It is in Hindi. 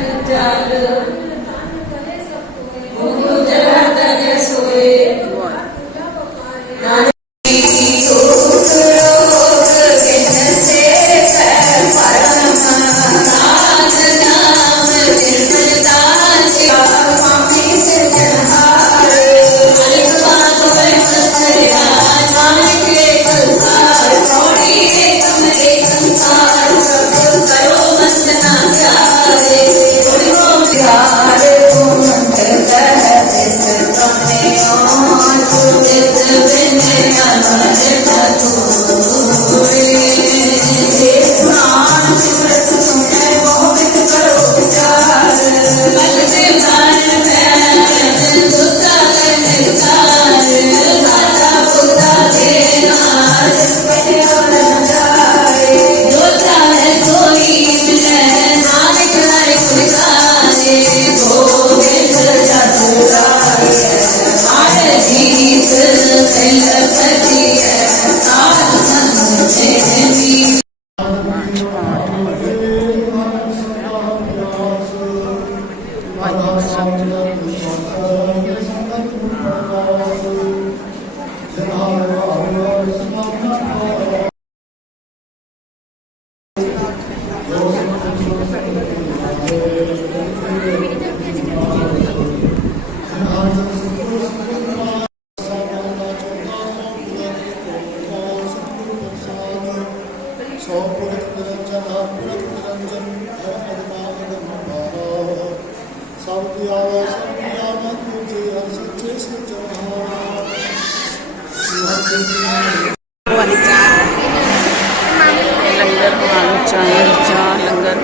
真的假我好想你。वाली चाय लंगर आलू चाय लंगर